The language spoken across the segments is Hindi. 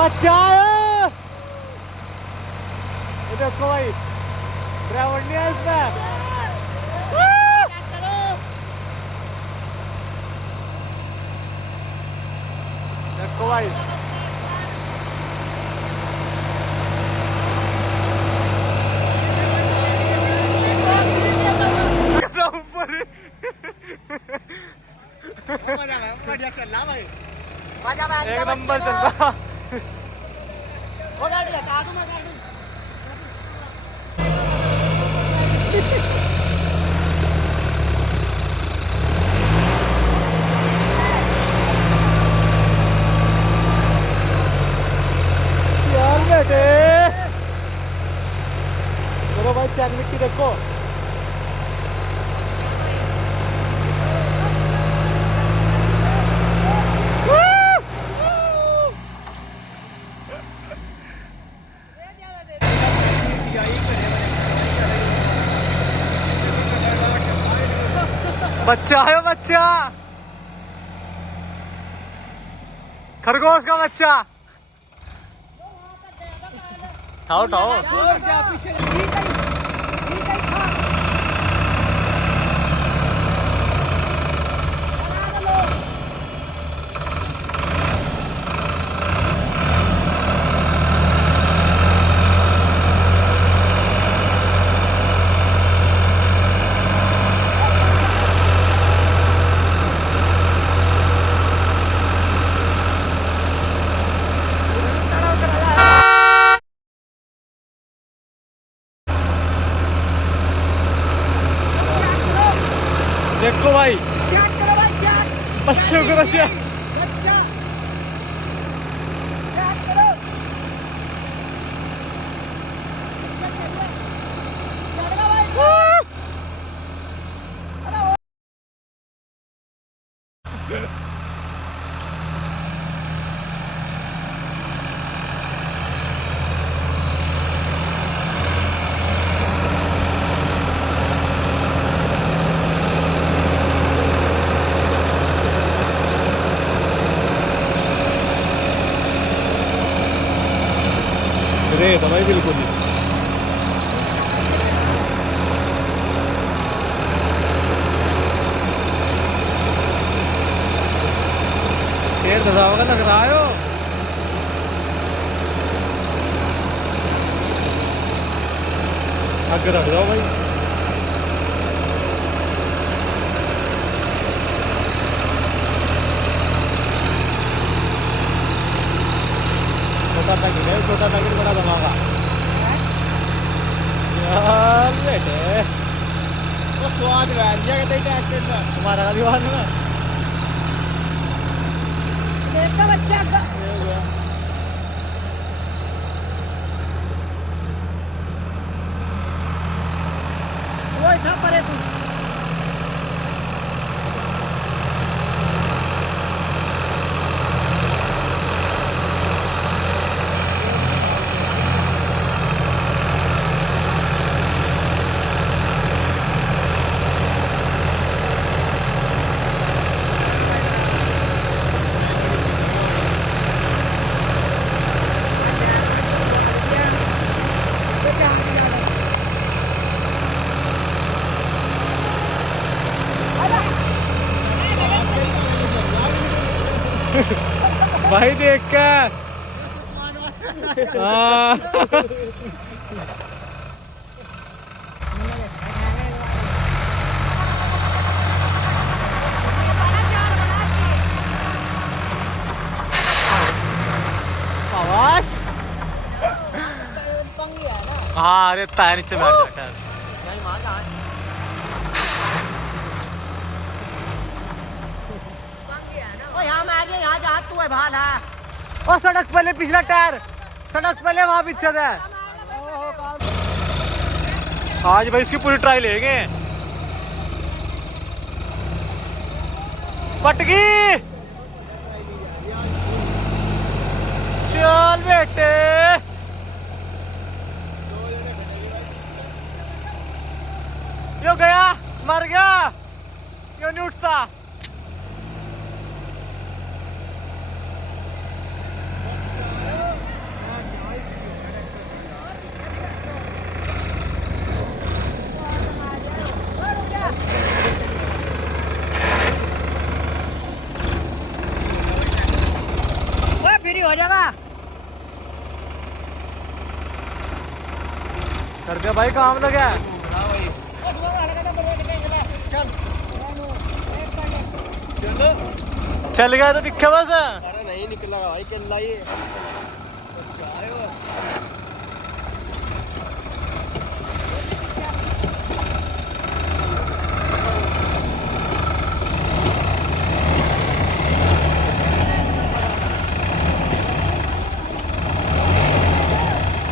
बचाओ। ये देखो भाई ड्राइवर नहीं है इसमें। देखो भाई ऊपर बढ़िया चल रहा भाई, एक नंबर चल रहा। वो गाड़ी हटा दूं मैं गाड़ी। यार बेटे चलो भाई चेक मिट्टी देखो। बच्चा है बच्चा, खरगोश का बच्चा। उठाओ उठाओ। देखो भाई बच्चों को बच्चा रेत भाई बिल्कुल ही। पेड़ धसाओ का लग रहा है हो। आगे रख जाओ भाई। छोटा पैकेट है, छोटा पैकेट बड़ा बनाऊंगा यार बेटे। तो स्वाद बैठ गया कहते हैं तुम्हारा का दीवार में देखा बच्चा का वो था परे तू। भाई देख कर आवाज। हाँ रेता है नीचे बैठ जाता है। यहाँ जहाँ तू है भाल है। और सड़क पहले पिछला टायर, सड़क पहले वहाँ पीछे था। आज भाई इसकी पूरी ट्राई लेंगे। पटकी चल बेटे। यो गया मर गया, यो नहीं उठता। फ्री हो जाएगा। कर दिया भाई काम लगा। चल गया तो दिखे बस। अरे नहीं निकला भाई केला ये।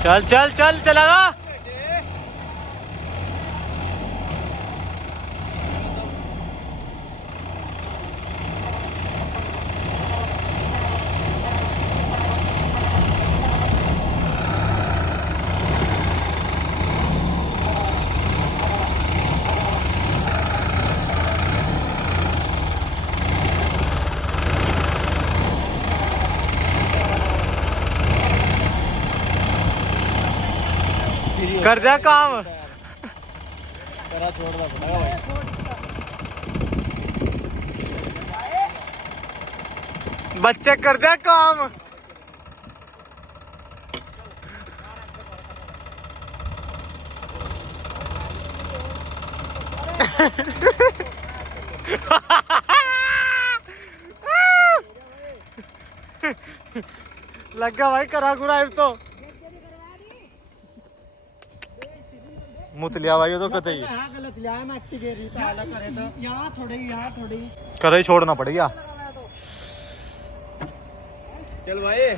चल चल चल चलेगा। कर दिया काम। तेरा छोड़ना पड़ेगा भाई। बच्चे कर दिया काम। लगा भाई करा गुरा तो मुत लिया भाई ये तो कतई गलत लिया मैं एक्टिव गिर रही था अलग करे तो यहाँ थोड़ी करे ही छोड़ना पड़ेगा। चल भाई ये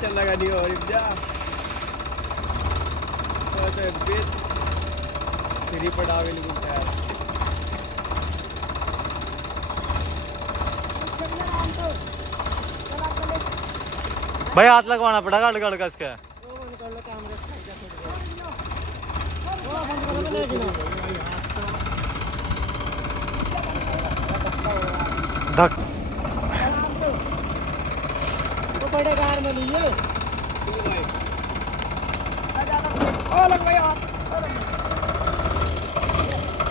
चल लगा नहीं और जा तो फ्री पड़ा बिल्कुल यार। भाई हाथ लगवाना पड़ेगा अड़गड़ का इसका। धक तो बड़े कार में लिए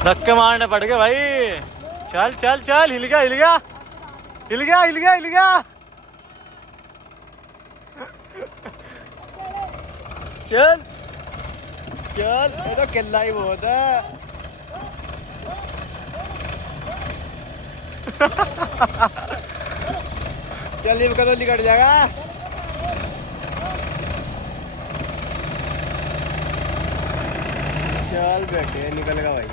धक्के मारने पड़ गए भाई। चल चल चल हिल गया हिल गया हिल गया हिल गया हिल गया। चल चल ये तो केला ही बहुत है। चल ये कदम निकट जाएगा। चल बैठे निकलेगा भाई।